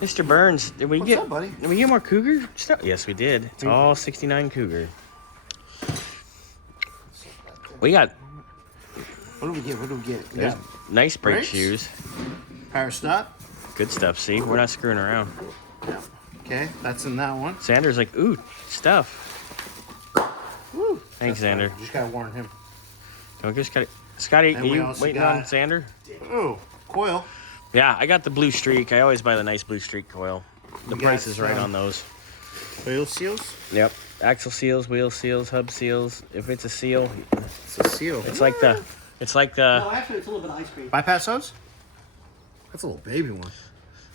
Mr. Burns, did we What's up, buddy? Did we get more Cougar stuff? Yes, we did. It's all 69 Cougar. We got. What do we get? What do we get? There's nice brake brakes? shoes. Power stop. Good stuff. See, we're not screwing around. Yeah. Okay, that's in that one. Xander's like, ooh, stuff. Woo. Thanks, That's Xander. fine. Just gotta warn him. Don't get Scotty. Scotty, And are we you also waiting got- on Xander? Oh, coil. Yeah, I got the blue streak. I always buy the nice blue streak coil. The We price got is right some- on those. Wheel seals. Yep. Axle seals, wheel seals, hub seals. If it's a seal, It's a seal. it's like the. No, actually, it's a little bit of ice cream. Bypass those? That's a little baby one.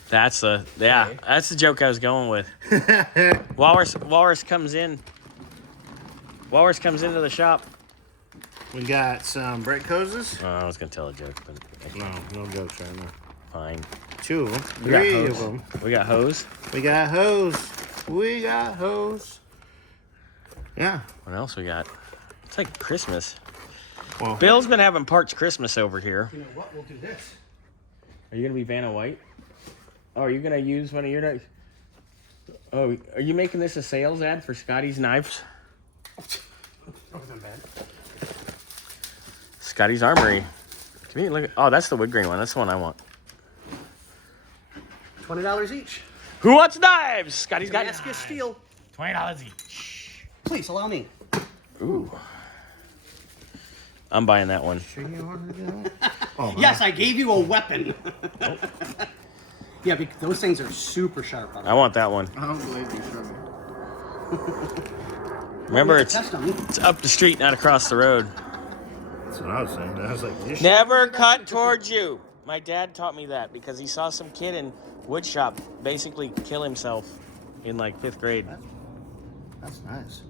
That's the. Yeah, that's the joke I was going with. Walrus comes in. Walrus comes into the shop. We got some brake hoses. Oh, I was gonna tell a joke, but No jokes right now. fine. 2 of them. We got 3 of hose. them. We got hose. We got hose. We got hose. Yeah. What else we got? It's like Christmas. Well, Bill's been having parts Christmas over here. You know what? We'll do this. Are you gonna be Vanna White? Oh, are you gonna use one of your knives? Oh, are you making this a sales ad for Scotty's knives? Wasn't bad. Scotty's Armory. Can you look at, oh, that's the wood grain one. That's the one I want. $20 each. Who wants knives? Scotty's got Ask you steel. $20 each. Please allow me. Ooh. I'm buying that one. sure you want to do that? Oh, Yes, I gave you a weapon. Yeah, because those things are super sharp. I want that one. I don't believe you, Sherman. Remember, Test them. it's up the street, not across the road. That's what I was saying. I was like, you Never cut towards you. My dad taught me that because he saw some kid in wood shop basically kill himself in like 5th grade. That's nice.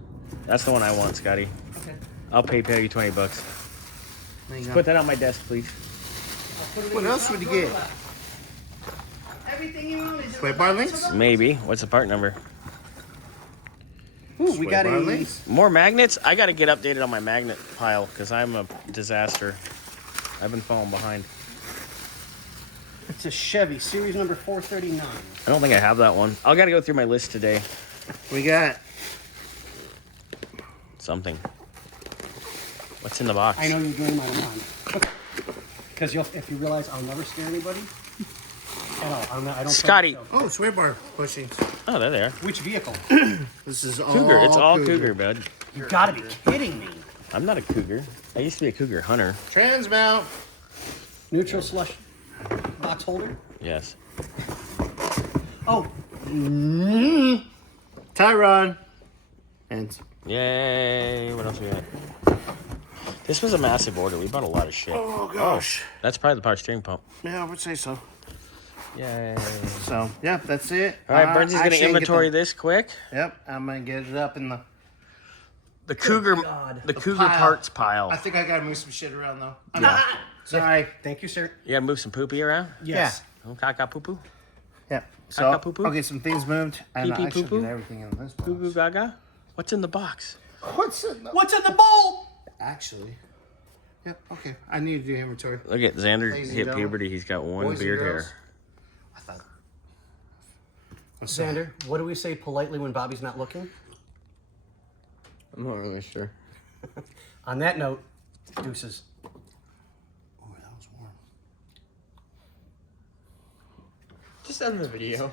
That's the one I want, Scotty. Okay. I'll pay you $20. There you go. Put that on my desk, please. What else would you get? Everything you want is Sway bar links? Maybe. What's the part number? Ooh, we got Sway bar a. links? More magnets? I got to get updated on my magnet pile because I'm a disaster. I've been falling behind. It's a Chevy, series number 439. I don't think I have that one. I got to go through my list today. We got Something. What's in the box? I know you're doing my mind. Because if you realize I'll never scare anybody at all. I don't. Scotty. tell oh, sway bar bushings. Oh, there they are. myself. Which vehicle? This is all Cougar. It's all cougar, bud. You gotta be kidding me. I'm not a cougar. I used to be a cougar hunter. Trans mount. Neutral slush box holder. Yes. Oh, Tyron. And Yay. What else we got? This was a massive order. We bought a lot of shit. oh gosh. That's probably the power steering pump. Yeah, I would say so. Yay. So yeah, that's it. All right, Burnsy's going to inventory this quick. Yep, I'm gonna get it up in the. The cougar, God. the cougar pile. parts pile. I think I gotta move some shit around though. I'm Yeah. not. Sorry. thank you, sir. You got to move some poopy around? Yes. Oh, caca poo poo. Yeah. So Caca poo poo? I'll get some things moved. And Pee pee I should poo poo? get everything in this Goo goo box. gaga? What's in the box? What's in the... What's in the bowl? Actually. Yep. Okay. I need to do inventory. Look at Xander Ladies and hit gentlemen, puberty. He's got one boys and beard girls. hair. I thought. What's that? Xander, what do we say politely when Bobby's not looking? I'm not really sure. On that note, deuces. Oh, that was warm. Just end the video.